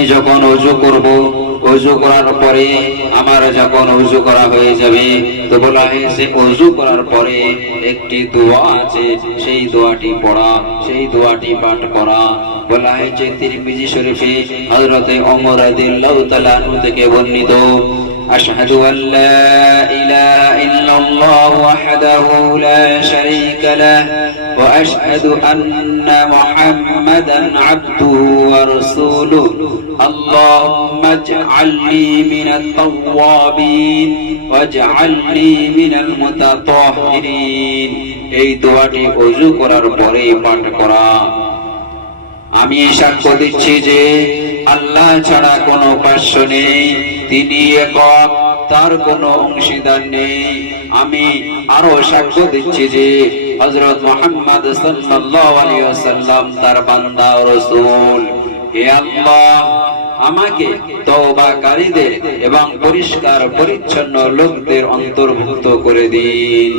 আমি যখন ওযু করব, ওযু করার পরে আমার যখন ওযু করা হয়ে যাবে, তো বলা হয়েছে ওযু করার পরে একটি দোয়া আছে, সেই দোয়াটি পড়া, সেই দোয়াটি পাঠ করা। বলা হয়েছে তিরমিজি শরীফে হযরতে ওমর রাদিয়াল্লাহু তাআলা আনহু থেকে বর্ণিত, আশহাদু আল্লা ইলাহা ইল্লাল্লাহু ওয়াহদাহু লা শারীকা লাহু ওয়া আশহাদু আন্না মুহাম্মাদান আবদুহু ওয়া রাসূলুহু আল্লাহুম্মা ইজআলনি মিনাত তাওয়াবিন ওয়াজআলনি মিনাল মুতাতাহহিরিন। এই দোয়াটি ওযু করার পরে পাঠ করা। আমি সাক্ষ্য দিচ্ছি যে আল্লাহ ছাড়া কোনো উপাস্য নেই, তিনি একক, তার কোনো অংশীদার নেই। আমি আরো সাক্ষ্য দিচ্ছি যে হযরত মুহাম্মদ সাল্লাল্লাহু আলাইহি ওয়াসাল্লাম তার বান্দা ও রাসূল। হে আল্লাহ, আমাকে তওবাকারীদের এবং পরিষ্কার পরিচ্ছন্ন লোকদের অন্তর্ভুক্ত করে দিন।